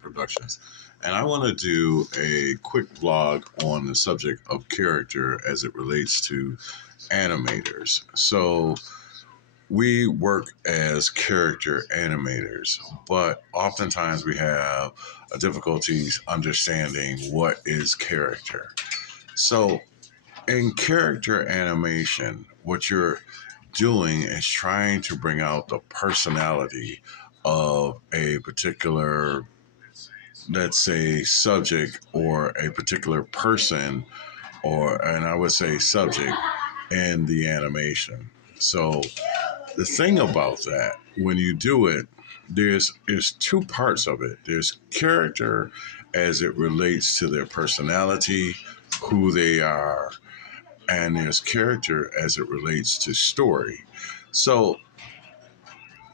Productions, and I want to do a quick vlog on the subject of character as it relates to animators. So, we work as character animators, but oftentimes we have difficulties understanding what is character. So, in character animation, what you're doing is trying to bring out the personality of a particular, let's say, subject or a particular person, or, and I would say subject in the animation. So the thing about that, when you do it, there's two parts of it. There's character as it relates to their personality, who they are, and there's character as it relates to story. So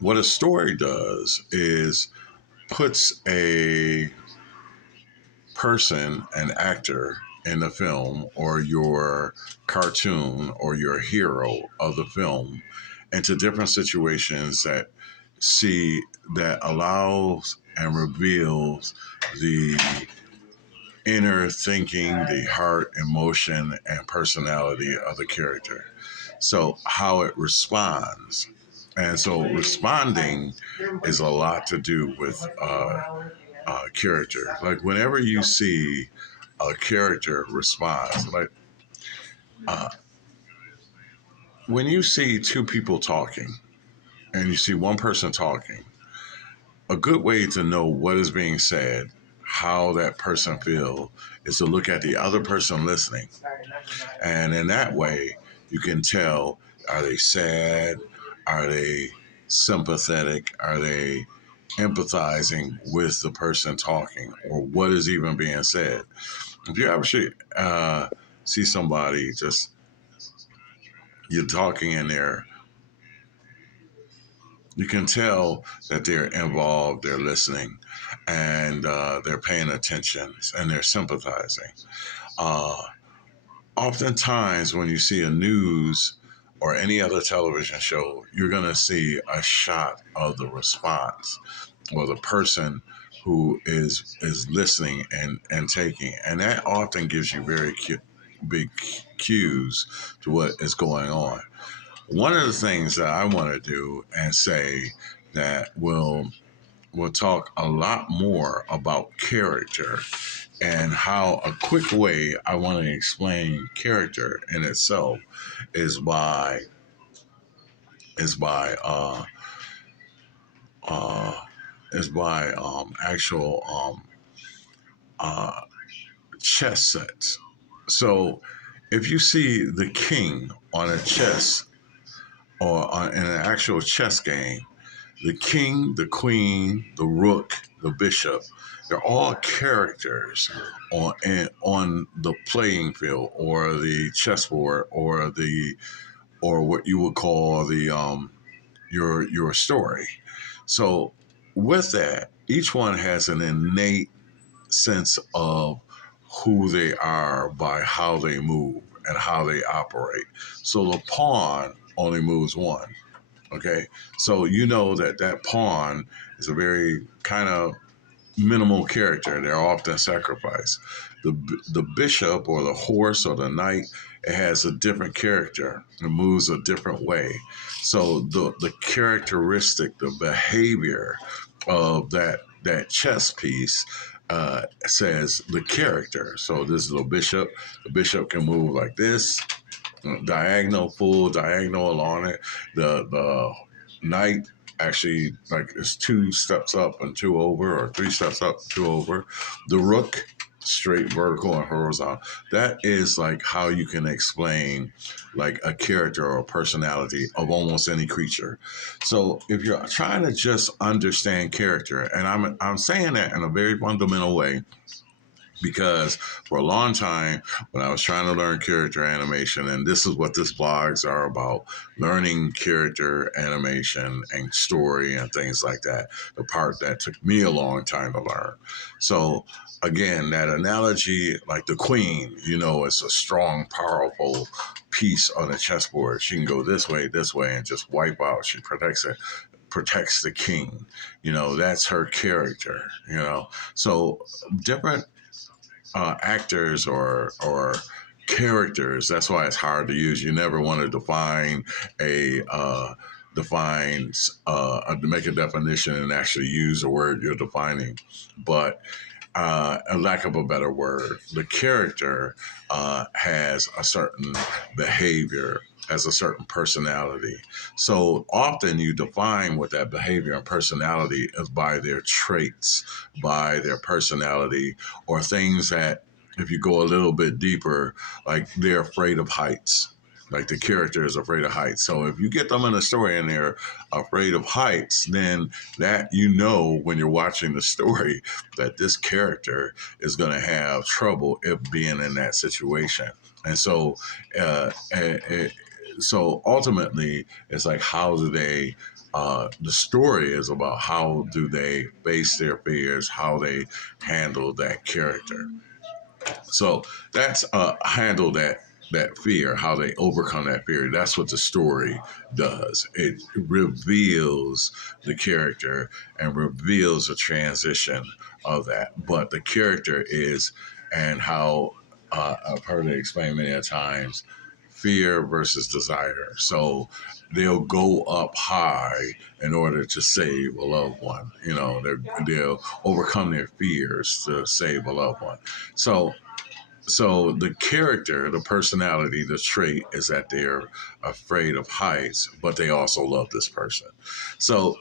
what a story does is puts a person, an actor in the film, or your cartoon or your hero of the film into different situations see that allows and reveals the inner thinking, the heart, emotion, and personality of the character. So how it responds. And so responding is a lot to do with character. Like whenever you see a character responds, like uh, when you see two people talking and you see one person talking, a good way to know what is being said, how that person feels, is to look at the other person listening. And in that way, you can tell, are they sad? Are they sympathetic? Are they empathizing with the person talking, or what is even being said? If you actually see somebody just, you're talking in there, you can tell that they're involved, they're listening, and they're paying attention and they're sympathizing. Uh, Oftentimes, when you see a news or any other television show, you're going to see a shot of the response or the person who is listening and taking, and that often gives you very big cues to what is going on. One of the things that I want to do and say that will talk a lot more about character and how a quick way I want to explain character in itself is by is by uh, uh, is by actual uh, chess sets. So if you see the king on a chess or in an actual chess game, the king, the queen, the rook, the bishop, they're all characters on the playing field or the chessboard or what you would call the your story. So with that, each one has an innate sense of who they are by how they move and how they operate. So the pawn only moves one. Okay, so you know that that pawn is a very kind of minimal character. They're often sacrificed. The bishop or the horse or the knight, it has a different character. It moves a different way. So the characteristic, the behavior of that chess piece says the character. So this is a bishop. The bishop can move like this, diagonal, full diagonal along it. The knight actually like is two steps up and two over, or three steps up, two over. The rook, straight, vertical, and horizontal. That is like how you can explain like a character or a personality of almost any creature. So if you're trying to just understand character, and I'm saying that in a very fundamental way, because for a long time when I was trying to learn character animation, and this is what this blogs are about, learning character animation and story and things like that, the part that took me a long time to learn. So again, that analogy, like the queen, it's a strong, powerful piece on the chessboard. She can go this way, and just wipe out. She protects the king. That's her character. So different actors or characters. That's why it's hard to use. You never want to define a to make a definition and actually use the word you're defining. But a lack of a better word, the character has a certain behavior, has a certain personality. So often you define what that behavior and personality is by their traits, by their personality, or things that, if you go a little bit deeper, like they're afraid of heights. Like the character is afraid of heights. So if you get them in a story and they're afraid of heights, then that when you're watching the story that this character is going to have trouble if being in that situation. And so, so ultimately, it's like how do they? The story is about how do they face their fears, how they handle that character. So that's handle that fear, how they overcome that fear. That's what the story does. It reveals the character and reveals the transition of that. But the character is, and how I've heard it explained many times, fear versus desire. So they'll go up high in order to save a loved one. They'll overcome their fears to save a loved one. So the character, the personality, the trait is that they're afraid of heights, but they also love this person. So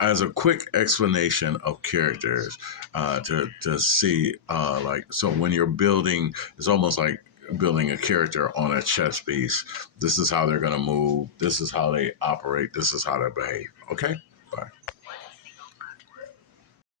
as a quick explanation of characters, to see so when you're building, it's almost like building a character on a chess piece. This is how they're going to move. This is how they operate. This is how they behave. Okay. Bye.